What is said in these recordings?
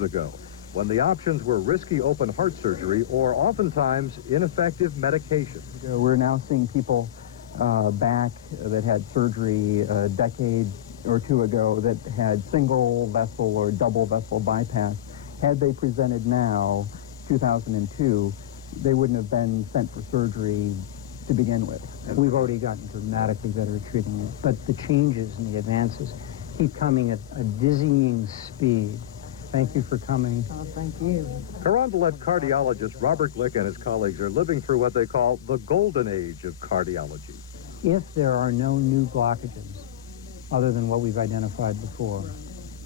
years ago, when the options were risky open heart surgery or oftentimes ineffective medication. We're now seeing people back that had surgery a decade or two ago that had single vessel or double vessel bypass. Had they presented now, 2002, they wouldn't have been sent for surgery to begin with. We've already gotten dramatically better at treating it, but the changes and the advances keep coming at a dizzying speed. Thank you for coming. Oh, thank you. Carondelet cardiologist Robert Glick and his colleagues are living through what they call the golden age of cardiology. If there are no new blockages, other than what we've identified before,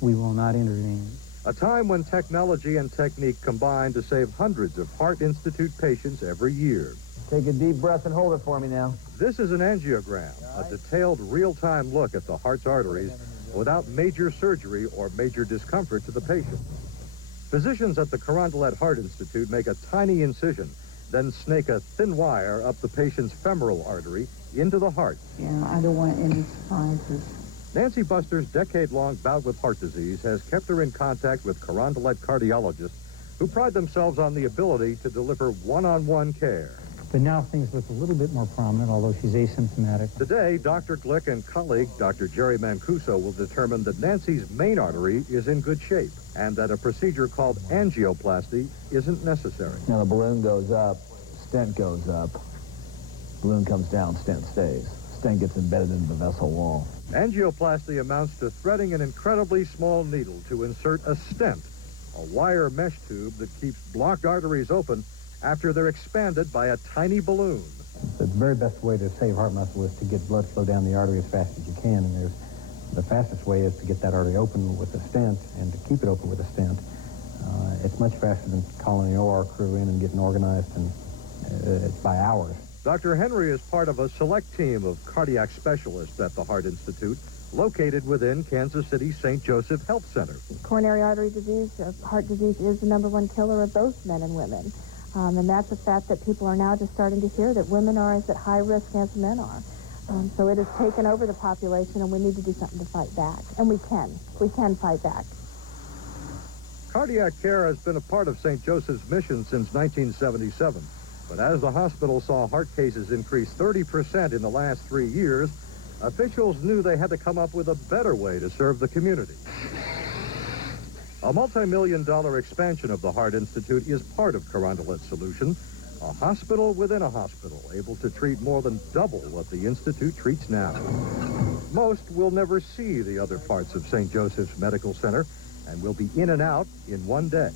we will not intervene. A time when technology and technique combine to save hundreds of Heart Institute patients every year. Take a deep breath and hold it for me now. This is an angiogram, a detailed real-time look at the heart's arteries without major surgery or major discomfort to the patient. Physicians at the Carondelet Heart Institute make a tiny incision, then snake a thin wire up the patient's femoral artery into the heart. Yeah, I don't want any surprises. Nancy Buster's decade-long bout with heart disease has kept her in contact with Carondelet cardiologists who pride themselves on the ability to deliver one-on-one care. But now things look a little bit more prominent, although she's asymptomatic. Today, Dr. Glick and colleague Dr. Jerry Mancuso will determine that Nancy's main artery is in good shape and that a procedure called angioplasty isn't necessary. Now the balloon goes up, stent goes up, balloon comes down, stent stays. Stent gets embedded into the vessel wall. Angioplasty amounts to threading an incredibly small needle to insert a stent, a wire mesh tube that keeps blocked arteries open after they're expanded by a tiny balloon. The very best way to save heart muscle is to get blood flow down the artery as fast as you can, and the fastest way is to get that artery open with a stent and to keep it open with a stent. It's much faster than calling the OR crew in and getting organized, and it's by hours. Dr. Henry is part of a select team of cardiac specialists at the Heart Institute, located within Kansas City's St. Joseph Health Center. Coronary artery disease, heart disease, is the #1 killer of both men and women. And that's a fact that people are now just starting to hear, that women are as at high risk as men are. So it has taken over the population, and we need to do something to fight back. And we can. We can fight back. Cardiac care has been a part of St. Joseph's mission since 1977. But as the hospital saw heart cases increase 30% in the last 3 years, officials knew they had to come up with a better way to serve the community. A multi-million-dollar expansion of the Heart Institute is part of Carondelet's solution, a hospital within a hospital, able to treat more than double what the Institute treats now. Most will never see the other parts of St. Joseph's Medical Center and will be in and out in one day.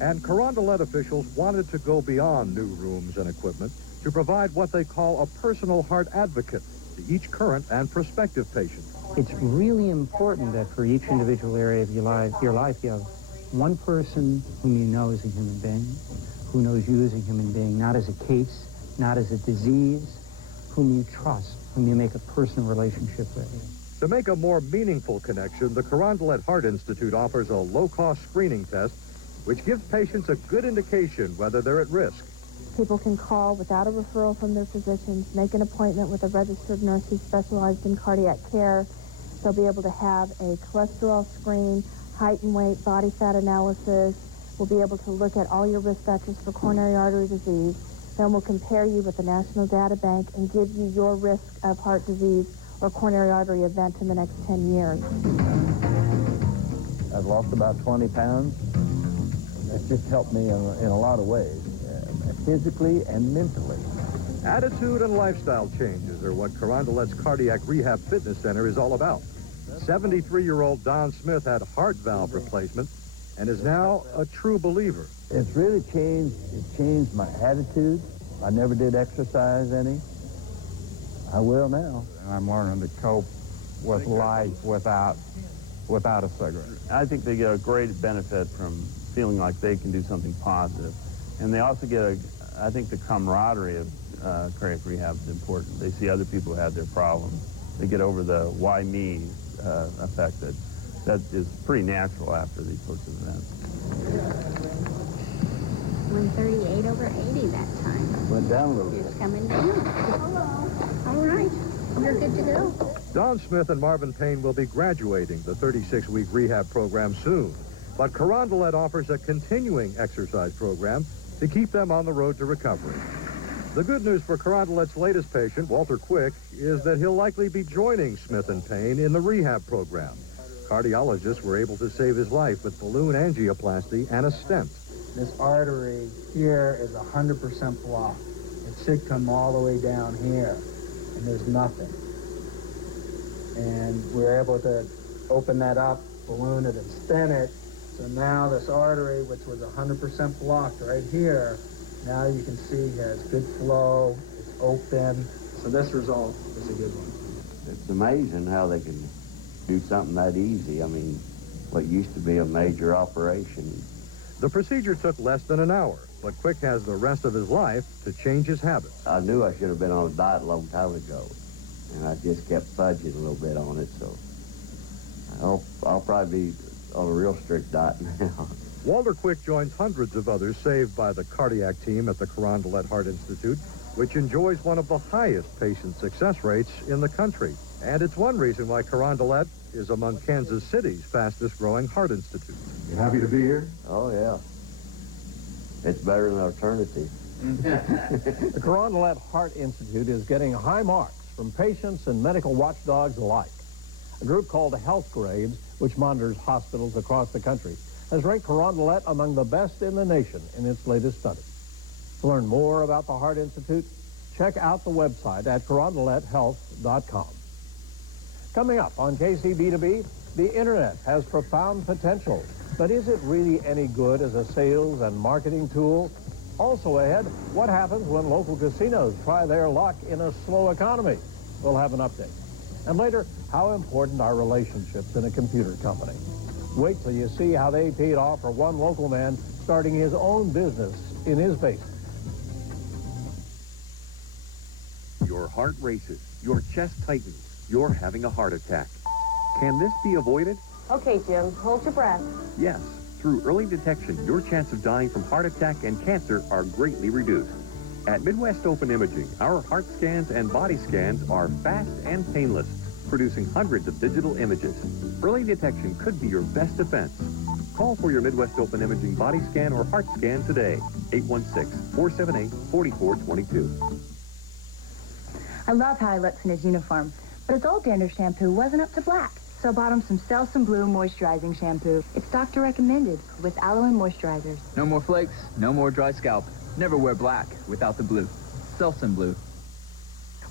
And Carondelet officials wanted to go beyond new rooms and equipment to provide what they call a personal heart advocate to each current and prospective patient. It's really important that for each individual area of your life, you have one person whom you know as a human being, who knows you as a human being, not as a case, not as a disease, whom you trust, whom you make a personal relationship with. To make a more meaningful connection, the Carondelet Heart Institute offers a low-cost screening test which gives patients a good indication whether they're at risk. People can call without a referral from their physicians, make an appointment with a registered nurse who's specialized in cardiac care. They'll be able to have a cholesterol screen, height and weight, body fat analysis. We'll be able to look at all your risk factors for coronary artery disease. Then we'll compare you with the National Data Bank and give you your risk of heart disease or coronary artery event in the next 10 years. I've lost about 20 pounds. It's just helped me in a lot of ways, physically and mentally. Attitude and lifestyle changes are what Carondelet's Cardiac Rehab Fitness Center is all about. 73-year-old Don Smith had heart valve replacement and is now a true believer. It's really changed my attitude. I never did exercise any. I will now. I'm learning to cope with life without a cigarette. I think they get a great benefit from feeling like they can do something positive. And they also get I think the camaraderie of cardiac rehab is important. They see other people who have their problems. They get over the why me effect that is pretty natural after these sorts of events. 138/80 that time. Went down a little bit. It's coming down. All right. We're good to go. Don Smith and Marvin Payne will be graduating the 36-week rehab program soon. But Carondelet offers a continuing exercise program to keep them on the road to recovery. The good news for Carondelet's latest patient, Walter Quick, is that he'll likely be joining Smith & Payne in the rehab program. Cardiologists were able to save his life with balloon angioplasty and a stent. This artery here is 100% blocked. It should come all the way down here, and there's nothing. And we were able to open that up, balloon it, and stent it. So now this artery, which was 100% blocked right here, now you can see has good flow, it's open. So this result is a good one. It's amazing how they can do something that easy. I mean, what used to be a major operation. The procedure took less than an hour, but Quick has the rest of his life to change his habits. I knew I should have been on a diet a long time ago, and I just kept fudging a little bit on it, so I'll probably be on a real strict diet now. Walter Quick joins hundreds of others saved by the cardiac team at the Carondelet Heart Institute, which enjoys one of the highest patient success rates in the country. And it's one reason why Carondelet is among Kansas City's fastest-growing heart institutes. You happy to be here? Oh, yeah. It's better than alternative. The Carondelet Heart Institute is getting high marks from patients and medical watchdogs alike. A group called Health Grades, which monitors hospitals across the country, has ranked Carondelet among the best in the nation in its latest study. To learn more about the Heart Institute, check out the website at carondelet.health.com. Coming up on KCTV-TV, the Internet has profound potential, but is it really any good as a sales and marketing tool? Also ahead, what happens when local casinos try their luck in a slow economy? We'll have an update. And later, how important are relationships in a computer company? Wait till you see how they paid off for one local man starting his own business in his basement. Your heart races, your chest tightens, you're having a heart attack. Can this be avoided? Okay, Jim, hold your breath. Yes. Through early detection, your chance of dying from heart attack and cancer are greatly reduced. At Midwest Open Imaging, our heart scans and body scans are fast and painless, producing hundreds of digital images. Early detection could be your best defense. Call for your Midwest Open Imaging body scan or heart scan today. 816-478-4422. I love how he looks in his uniform, but his old dandruff shampoo wasn't up to black. So I bought him some Selsun Blue moisturizing shampoo. It's doctor recommended with Aloe and Moisturizers. No more flakes, no more dry scalp. Never wear black without the blue. Selsun Blue.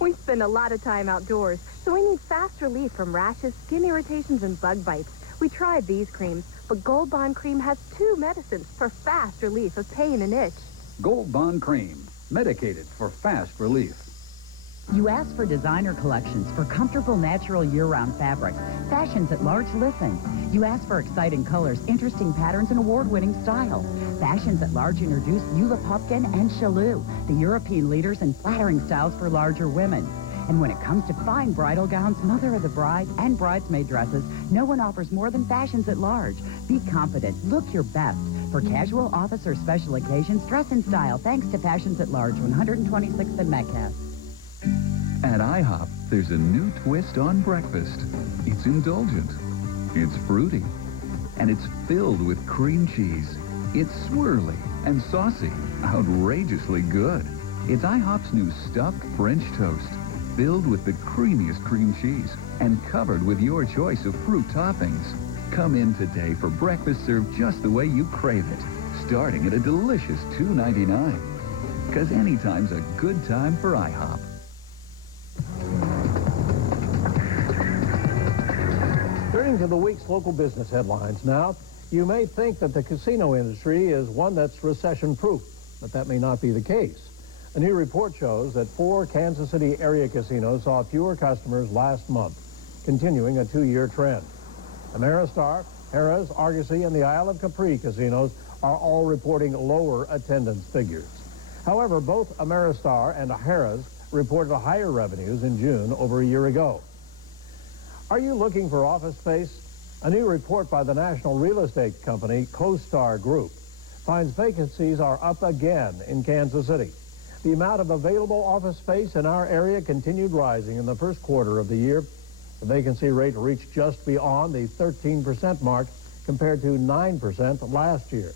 We spend a lot of time outdoors, so we need fast relief from rashes, skin irritations, and bug bites. We tried these creams, but Gold Bond Cream has 2 medicines for fast relief of pain and itch. Gold Bond Cream, medicated for fast relief. You ask for designer collections for comfortable, natural, year-round fabrics. Fashions at Large listen. You ask for exciting colors, interesting patterns, and award-winning style. Fashions at Large introduce Eula Pumpkin and Chalou, the European leaders in flattering styles for larger women. And when it comes to fine bridal gowns, mother of the bride, and bridesmaid dresses, no one offers more than Fashions at Large. Be confident. Look your best. For casual, office, or special occasions, dress in style thanks to Fashions at Large, 126th and Metcalf. At IHOP, there's a new twist on breakfast. It's indulgent, it's fruity, and it's filled with cream cheese. It's swirly and saucy, outrageously good. It's IHOP's new stuffed French toast, filled with the creamiest cream cheese and covered with your choice of fruit toppings. Come in today for breakfast served just the way you crave it, starting at a delicious $2.99. Because anytime's a good time for IHOP. Turning to the week's local business headlines now, you may think that the casino industry is one that's recession-proof, but that may not be the case. A new report shows that 4 Kansas City area casinos saw fewer customers last month, continuing a 2-year trend. Ameristar, Harrah's, Argosy, and the Isle of Capri casinos are all reporting lower attendance figures. However, both Ameristar and Harrah's reported higher revenues in June over a year ago. Are you looking for office space? A new report by the national real estate company CoStar Group finds vacancies are up again in Kansas City. The amount of available office space in our area continued rising in the first quarter of the year. The vacancy rate reached just beyond the 13% mark compared to 9% last year.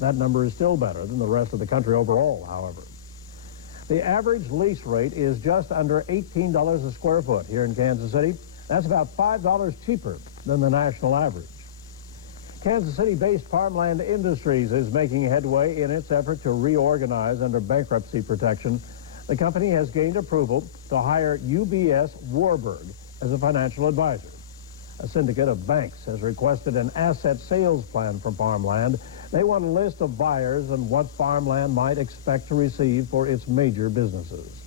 That number is still better than the rest of the country overall, however. The average lease rate is just under $18 a square foot here in Kansas City. That's about $5 cheaper than the national average. Kansas City-based Farmland Industries is making headway in its effort to reorganize under bankruptcy protection. The company has gained approval to hire UBS Warburg as a financial advisor. A syndicate of banks has requested an asset sales plan from Farmland. They want a list of buyers and what Farmland might expect to receive for its major businesses.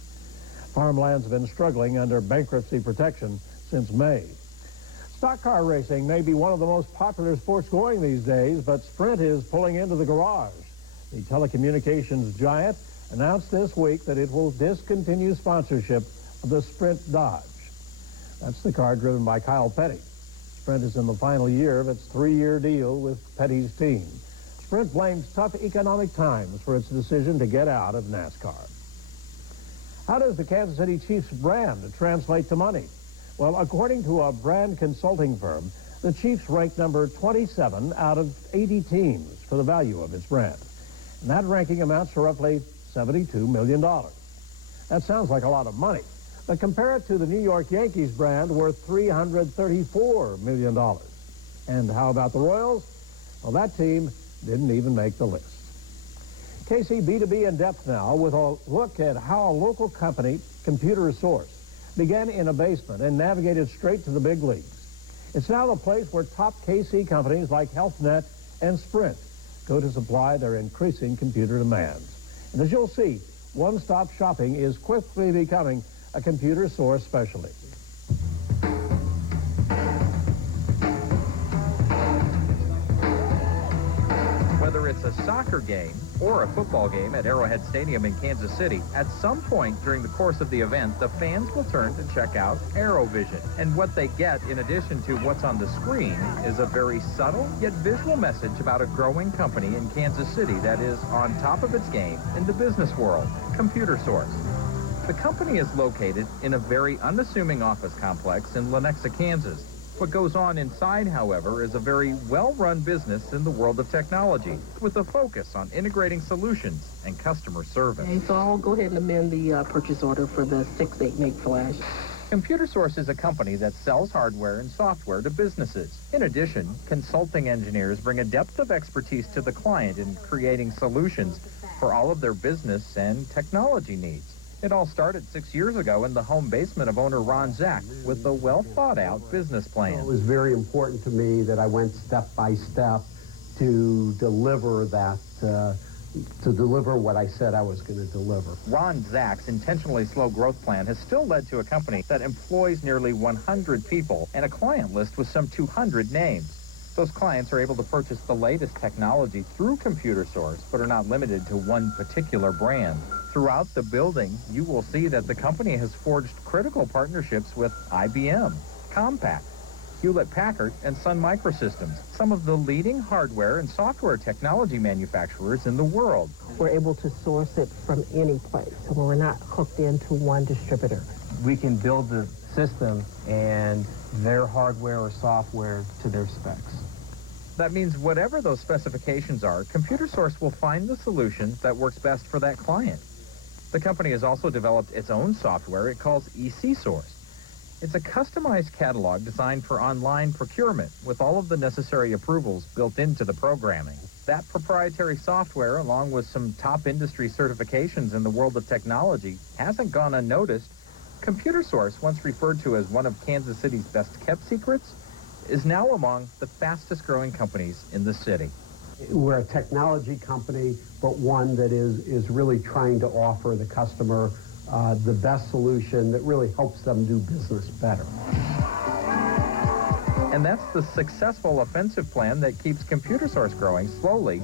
Farmland's been struggling under bankruptcy protection since May. Stock car racing may be one of the most popular sports going these days, but Sprint is pulling into the garage. The telecommunications giant announced this week that it will discontinue sponsorship of the Sprint Dodge. That's the car driven by Kyle Petty. Sprint is in the final year of its 3-year deal with Petty's team. Sprint blames tough economic times for its decision to get out of NASCAR. How does the Kansas City Chiefs brand translate to money? Well, according to a brand consulting firm, the Chiefs ranked number 27 out of 80 teams for the value of its brand. And that ranking amounts to roughly $72 million. That sounds like a lot of money, but compare it to the New York Yankees brand worth $334 million. And how about the Royals? Well, that team didn't even make the list. KCTV-TV in depth now with a look at how a local company, Computer Source, began in a basement and navigated straight to the big leagues. It's now the place where top KC companies like HealthNet and Sprint go to supply their increasing computer demands. And as you'll see, one-stop shopping is quickly becoming a Computer Source specialty. Whether it's a soccer game or a football game at Arrowhead Stadium in Kansas City, at some point during the course of the event, the fans will turn to check out AeroVision. And what they get, in addition to what's on the screen, is a very subtle yet visual message about a growing company in Kansas City that is on top of its game in the business world, Computer Source. The company is located in a very unassuming office complex in Lenexa, Kansas. What goes on inside, however, is a very well-run business in the world of technology, with a focus on integrating solutions and customer service. Okay, so I'll go ahead and amend the purchase order for the 6/8 meg flash. Computer Source is a company that sells hardware and software to businesses. In addition, consulting engineers bring a depth of expertise to the client in creating solutions for all of their business and technology needs. It all started 6 years ago in the home basement of owner Ron Zach with a well-thought-out business plan. It was very important to me that I went step by step to deliver that, to deliver what I said I was going to deliver. Ron Zach's intentionally slow growth plan has still led to a company that employs nearly 100 people and a client list with some 200 names. Those clients are able to purchase the latest technology through Computer Source, but are not limited to one particular brand. Throughout the building, you will see that the company has forged critical partnerships with IBM, Compaq, Hewlett-Packard, and Sun Microsystems, some of the leading hardware and software technology manufacturers in the world. We're able to source it from any place, so we're not hooked into one distributor. We can build the system and their hardware or software to their specs. That means whatever those specifications are, Computer Source will find the solution that works best for that client. The company has also developed its own software it calls EC Source. It's a customized catalog designed for online procurement with all of the necessary approvals built into the programming. That proprietary software, along with some top industry certifications in the world of technology, hasn't gone unnoticed. Computer Source, once referred to as one of Kansas City's best-kept secrets, is now among the fastest-growing companies in the city. We're a technology company, but one that is really trying to offer the customer the best solution that really helps them do business better. And that's the successful offensive plan that keeps Computer Source growing slowly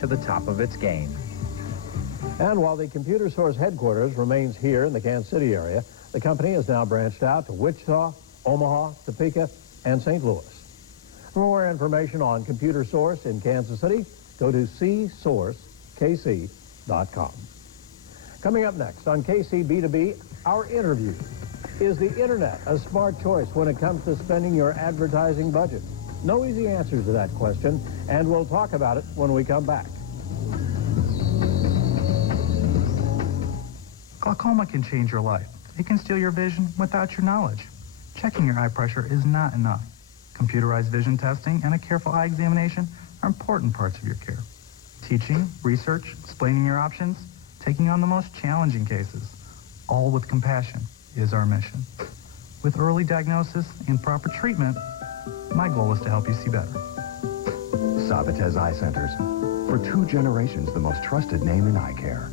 to the top of its game. And while the Computer Source headquarters remains here in the Kansas City area, the company has now branched out to Wichita, Omaha, Topeka, and St. Louis. For more information on Computer Source in Kansas City, go to csourcekc.com. Coming up next on KCTV-TV, our interview. Is the internet a smart choice when it comes to spending your advertising budget? No easy answers to that question, and we'll talk about it when we come back. Glaucoma can change your life. It can steal your vision without your knowledge. Checking your eye pressure is not enough. Computerized vision testing and a careful eye examination are important parts of your care. Teaching, research, explaining your options, taking on the most challenging cases, all with compassion, is our mission. With early diagnosis and proper treatment, my goal is to help you see better. Sabatez Eye Centers. For 2 generations, the most trusted name in eye care.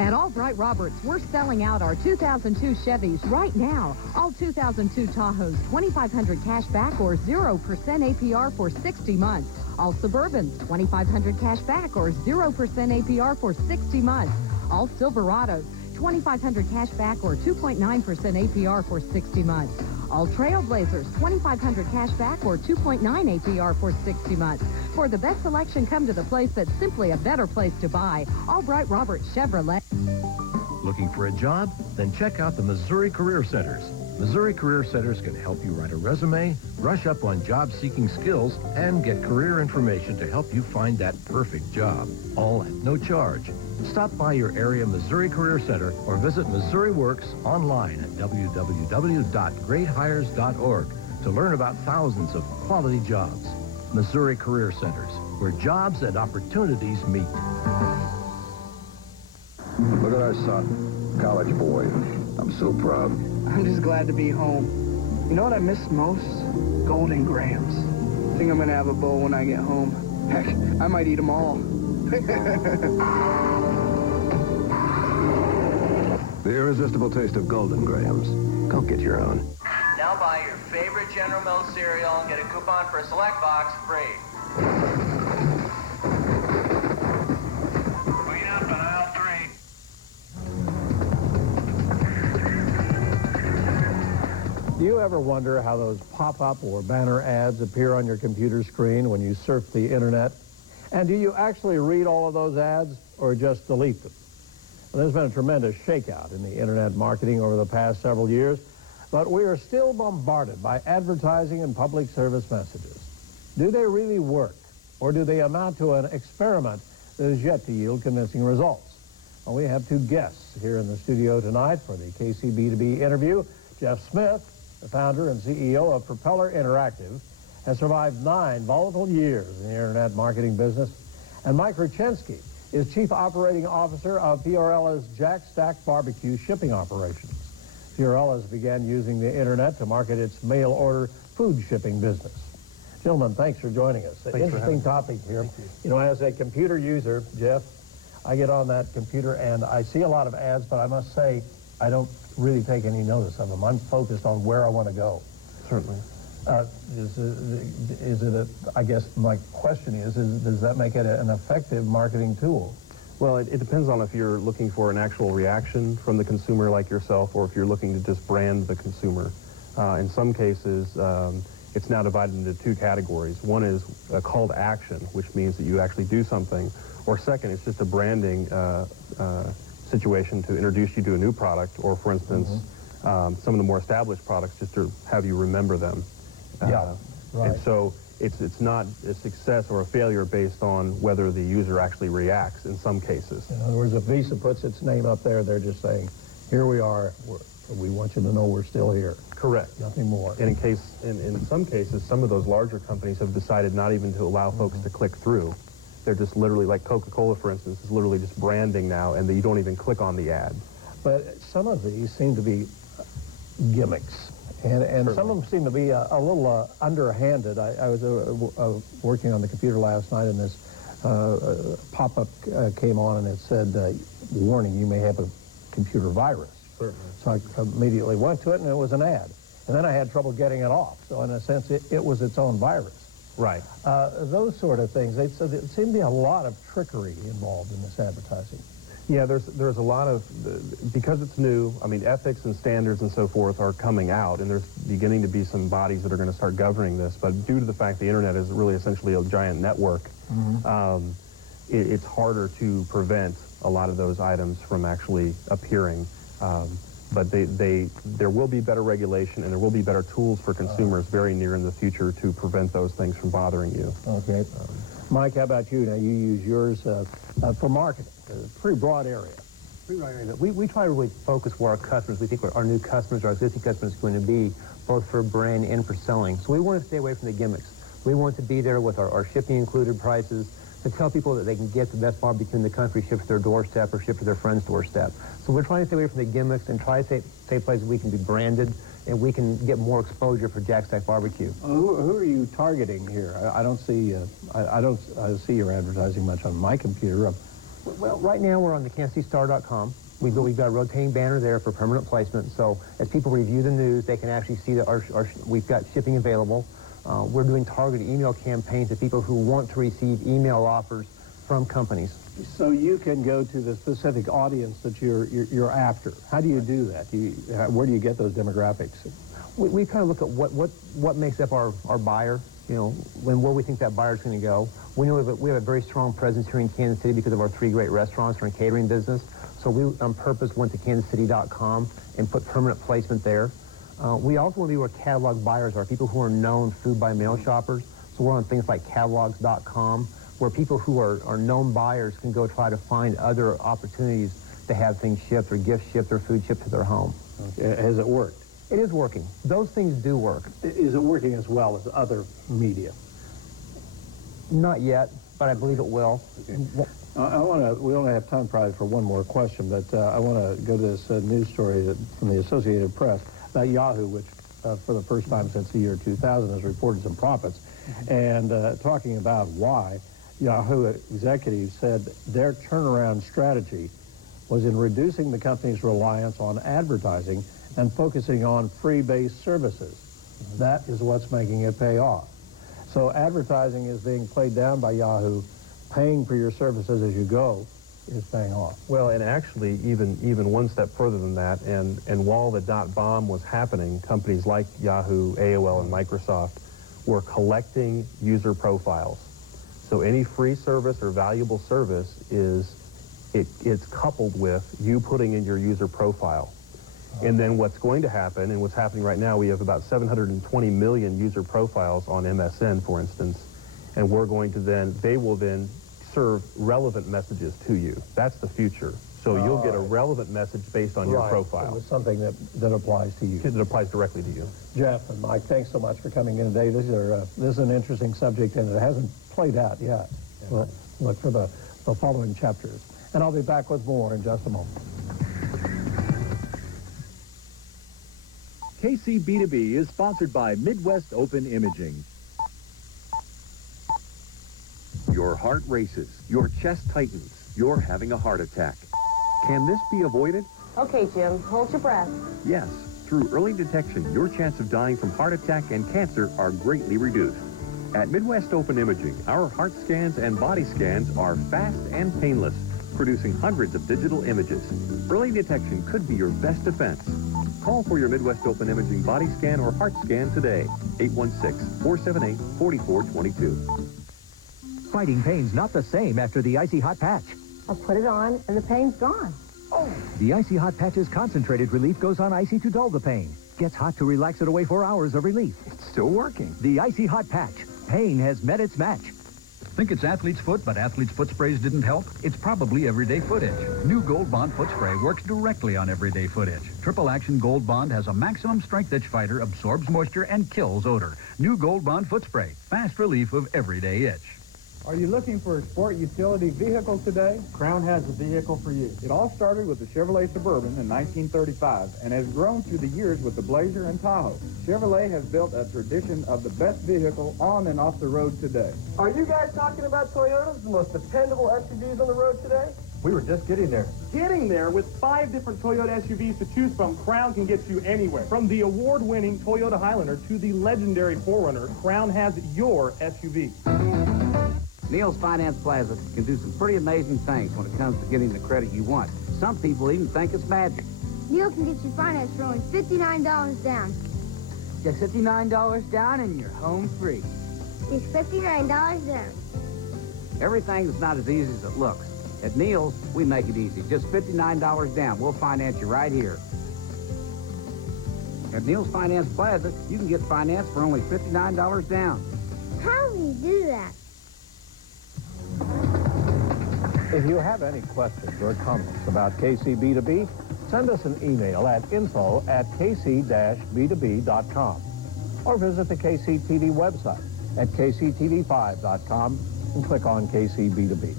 At Albright Roberts, we're selling out our 2002 Chevys right now. All 2002 Tahoes, $2,500 cash back or 0% APR for 60 months. All Suburbans, $2,500 cash back or 0% APR for 60 months. All Silverados, $2,500 cash back or 2.9% APR for 60 months. All Trailblazers, $2,500 cash back or 2.9 APR for 60 months. For the best selection, come to the place that's simply a better place to buy. Albright Roberts Chevrolet. Looking for a job? Then check out the Missouri Career Centers. Missouri Career Centers can help you write a resume, brush up on job-seeking skills, and get career information to help you find that perfect job, all at no charge. Stop by your area Missouri Career Center or visit Missouri Works online at www.greathires.org to learn about thousands of quality jobs. Missouri Career Centers, where jobs and opportunities meet. Look at our son, college boy. I'm so proud. I'm just glad to be home. You know what I miss most? Golden Grams. I think I'm going to have a bowl when I get home. Heck, I might eat them all. The irresistible taste of Golden Grams. Go get your own. Now buy your favorite General Mills cereal and get a coupon for a select box free. Clean up on aisle 3. Do you ever wonder how those pop-up or banner ads appear on your computer screen when you surf the internet? And do you actually read all of those ads or just delete them? Well, there's been a tremendous shakeout in the internet marketing over the past several years, but we are still bombarded by advertising and public service messages. Do they really work, or do they amount to an experiment that is yet to yield convincing results? Well, we have 2 guests here in the studio tonight for the KCTV-TV interview. Jeff Smith, the founder and CEO of Propeller Interactive, has survived 9 volatile years in the internet marketing business, and Mike Ruchensky is Chief Operating Officer of Fiorella's Jack Stack Barbecue shipping operations. Fiorella's began using the internet to market its mail-order food shipping business. Gentlemen, thanks for joining us. An interesting topic here. You know, as a computer user, Jeff, I get on that computer and I see a lot of ads, but I must say I don't really take any notice of them. I'm focused on where I want to go. Certainly. I guess my question is does that make it an effective marketing tool? Well, it depends on if you're looking for an actual reaction from the consumer like yourself, or if you're looking to just brand the consumer. In some cases, it's now divided into 2 categories. One is a call to action, which means that you actually do something. Or second, it's just a branding situation to introduce you to a new product, or for instance, some of the more established products just to have you remember them. Right. And so it's not a success or a failure based on whether the user actually reacts in some cases. In other words, if Visa puts its name up there, they're just saying, here we are, we want you to know we're still here. Correct. Nothing more. And in some cases, some of those larger companies have decided not even to allow folks to click through. They're just literally, like Coca-Cola, for instance, is literally just branding now, and you don't even click on the ad. But some of these seem to be gimmicks. And some of them seem to be a little underhanded. I was working on the computer last night, and this pop-up came on, and it said, warning, you may have a computer virus. Certainly. So I immediately went to it, and it was an ad. And then I had trouble getting it off. So in a sense, it was its own virus. Right. Those sort of things. There seem to be a lot of trickery involved in this advertising. Yeah, there's a lot of, because it's new, I mean, ethics and standards and so forth are coming out, and there's beginning to be some bodies that are going to start governing this, but due to the fact the internet is really essentially a giant network, it's harder to prevent a lot of those items from actually appearing. But there will be better regulation, and there will be better tools for consumers very near in the future to prevent those things from bothering you. Okay. Mike, how about you? Now, you use yours for marketing, a pretty broad area. We try to really focus where our customers, we think our new customers, our existing customers are going to be, both for brand and for selling. So we want to stay away from the gimmicks. We want to be there with our shipping included prices to tell people that they can get the best barbecue in the country shipped to their doorstep or shipped to their friend's doorstep. So we're trying to stay away from the gimmicks and try to stay places we can be branded and we can get more exposure for Jack Stack Barbecue. Who are you targeting here? I don't see I don't see your advertising much on my computer. Well, right now we're on the KCTV-TV.com. We've got a rotating banner there for permanent placement. So as people review the news, they can actually see that we've got shipping available. We're doing targeted email campaigns to people who want to receive email offers from companies. So you can go to the specific audience that you're after. How do you do that? Where do you get those demographics? We kind of look at what makes up our buyer, you know, where we think that buyer's going to go. We know we have a very strong presence here in Kansas City because of our 3 great restaurants. We're in catering business. So we, on purpose, went to KansasCity.com and put permanent placement there. We also want to be where catalog buyers are, people who are known food by mail shoppers. So we're on things like catalogs.com, where people who are known buyers can go try to find other opportunities to have things shipped or gifts shipped or food shipped to their home. Okay. Has it worked? It is working. Those things do work. Is it working as well as other media? Not yet, but I believe it will. Okay. We only have time probably for one more question, but I want to go to this news story from the Associated Press about Yahoo, which for the first time since the year 2000 has reported some profits, and talking about why. Yahoo executives said their turnaround strategy was in reducing the company's reliance on advertising and focusing on free-based services. That is what's making it pay off. So advertising is being played down by Yahoo. Paying for your services as you go is paying off. Well, and actually, even one step further than that, and while the .bomb was happening, companies like Yahoo, AOL, and Microsoft were collecting user profiles. So any free service or valuable service it's coupled with you putting in your user profile. And then what's going to happen, and what's happening right now, we have about 720 million user profiles on MSN, for instance, and they will then serve relevant messages to you. That's the future. So you'll get a relevant message based on your profile. So something that applies to you. That applies directly to you. Jeff and Mike, thanks so much for coming in today. This is an interesting subject, and it hasn't played out yet. Yeah. We'll look for the following chapters. And I'll be back with more in just a moment. KCB2B is sponsored by Midwest Open Imaging. Your heart races, your chest tightens, you're having a heart attack. Can this be avoided? Okay, Jim, hold your breath. Yes. Through early detection, your chance of dying from heart attack and cancer are greatly reduced. At Midwest Open Imaging, our heart scans and body scans are fast and painless, producing hundreds of digital images. Early detection could be your best defense. Call for your Midwest Open Imaging body scan or heart scan today. 816-478-4422. Fighting pain's not the same after the Icy Hot Patch. I'll put it on, and the pain's gone. Oh. The Icy Hot Patch's concentrated relief goes on Icy to dull the pain. Gets hot to relax it away for hours of relief. It's still working. The Icy Hot Patch. Pain has met its match. Think it's athlete's foot, but athlete's foot sprays didn't help? It's probably everyday foot itch. New Gold Bond foot spray works directly on everyday foot itch. Triple Action Gold Bond has a maximum strength itch fighter, absorbs moisture, and kills odor. New Gold Bond foot spray. Fast relief of everyday itch. Are you looking for a sport utility vehicle today? Crown has a vehicle for you. It all started with the Chevrolet Suburban in 1935 and has grown through the years with the Blazer and Tahoe. Chevrolet has built a tradition of the best vehicle on and off the road today. Are you guys talking about Toyotas, the most dependable SUVs on the road today? We were just getting there. Getting there with 5 different Toyota SUVs to choose from, Crown can get you anywhere. From the award-winning Toyota Highlander to the legendary 4Runner, Crown has your SUV. Neil's Finance Plaza can do some pretty amazing things when it comes to getting the credit you want. Some people even think it's magic. Neil can get you finance for only $59 down. Just $59 down and you're home free. It's $59 down. Everything's not as easy as it looks. At Neil's, we make it easy. Just $59 down. We'll finance you right here. At Neil's Finance Plaza, you can get finance for only $59 down. How do you do that? If you have any questions or comments about KCB2B, send us an email at info@kc-b2b.com or visit the KCTV website at kctv5.com and click on KCB2B.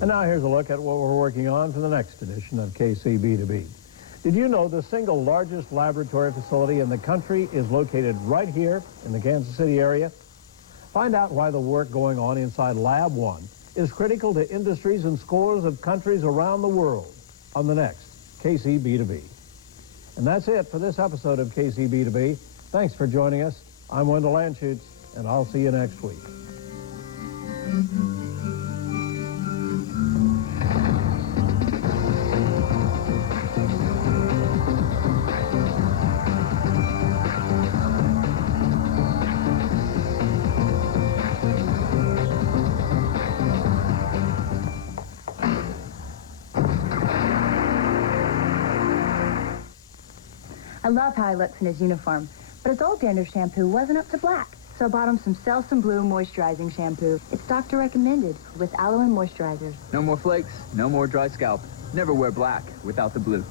And now here's a look at what we're working on for the next edition of KCB2B. Did you know the single largest laboratory facility in the country is located right here in the Kansas City area? Find out why the work going on inside Lab 1 is critical to industries and scores of countries around the world on the next KCB2B. And that's it for this episode of KCB2B. Thanks for joining us. I'm Wendell Anschutz, and I'll see you next week. I love how he looks in his uniform, but his old dander shampoo wasn't up to black, so I bought him some Selsun Blue moisturizing shampoo. It's doctor recommended with Aloe and Moisturizers. No more flakes, no more dry scalp. Never wear black without the blue.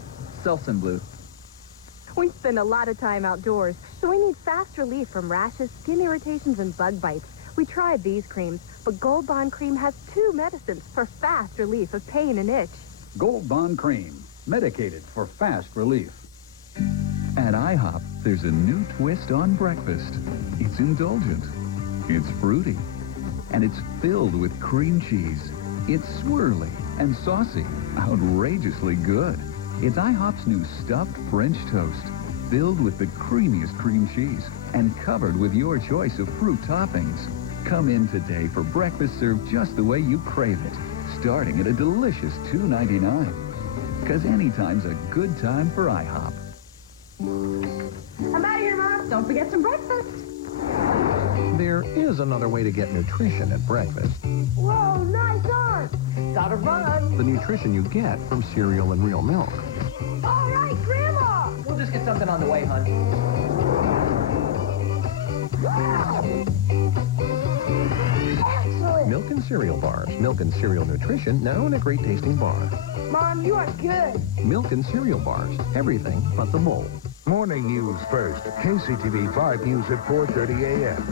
Selsun Blue. We spend a lot of time outdoors, so we need fast relief from rashes, skin irritations, and bug bites. We tried these creams, but Gold Bond Cream has 2 medicines for fast relief of pain and itch. Gold Bond Cream, medicated for fast relief. At IHOP, there's a new twist on breakfast. It's indulgent, it's fruity, and it's filled with cream cheese. It's swirly and saucy, outrageously good. It's IHOP's new stuffed French toast, filled with the creamiest cream cheese and covered with your choice of fruit toppings. Come in today for breakfast served just the way you crave it, starting at a delicious $2.99. Because anytime's a good time for IHOP. I'm out of here, Mom. Don't forget some breakfast. There is another way to get nutrition at breakfast. Whoa, nice arm. Gotta run. The nutrition you get from cereal and real milk. All right, Grandma. We'll just get something on the way, hon. Excellent. Milk and cereal bars. Milk and cereal nutrition now in a great tasting bar. Mom, you are good. Milk and cereal bars. Everything but the bowl. Morning news first. KCTV 5 News at 4:30 a.m.